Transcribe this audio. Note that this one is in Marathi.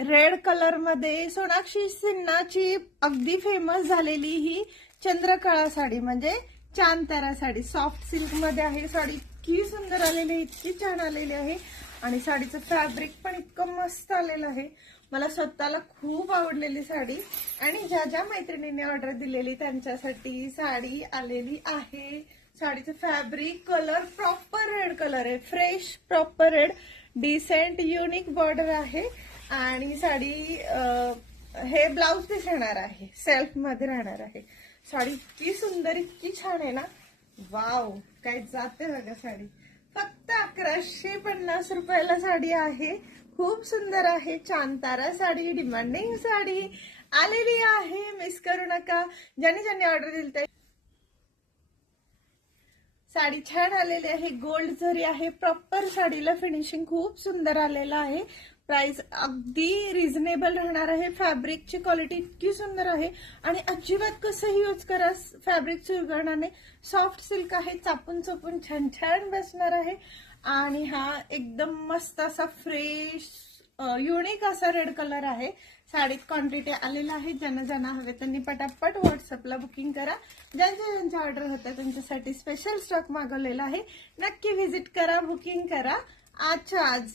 रेड कलर मध्ये सोनाक्षी सिन्हाची अगदी फेमस झालेली ही चंद्रकळा साडी म्हणजे चांदतारा साडी सॉफ्ट सिल्क मध्ये आहे। साडी इतकी सुंदर आलेली आहे, इतकी छान आलेली आहे आणि साडीचं फॅब्रिक पण इतकं मस्त आलेलं आहे। मला स्वतःला खूप आवडलेली साडी आणि ज्या ज्या मैत्रिणींनी ऑर्डर दिलेली त्यांच्यासाठी साडी आलेली आहे। साडीचं fabric colour proper red colour आहे, fresh proper red, decent unique border आहे आणि साडी हे ब्लाउज दिसणार आहे, सेल्फ मध्ये राहणार आहे। साडी इतकी सुंदर इतकी छान आहे ना, वाव काय जाते बघा साडी। फक्त 1150 रुपयाला साडी आहे, खूप सुंदर आहे। चांदतारा साडी डिमांडिंग साडी आलेली आहे, मिस करू नका। ज्यांनी ऑर्डर दिली साडी छान आलेली आहे, गोल्ड जरी आहे, प्रॉपर साडीला फिनिशिंग खूप सुंदर आलेलं आहे। प्राइस अगदी रिझनेबल राहणार आहे, फॅब्रिकची क्वालिटी इतकी सुंदर आहे आणि अजिबात कसंही यूज करा फॅब्रिक चुरगळणार नाही। सॉफ्ट सिल्क आहे, चापून चोपून छान छान बसणार आहे आणि हा एकदम मस्त असा फ्रेश युनिक असा रेड कलर आहे। साडीत क्वांटिटी आलेला आहे, ज्यांना हवे त्यांनी पटापट व्हॉट्सअपला बुकिंग करा। ज्यांच्या ऑर्डर होत्या त्यांच्यासाठी स्पेशल स्टॉक मागवलेला आहे, नक्की व्हिजिट करा, बुकिंग करा। आज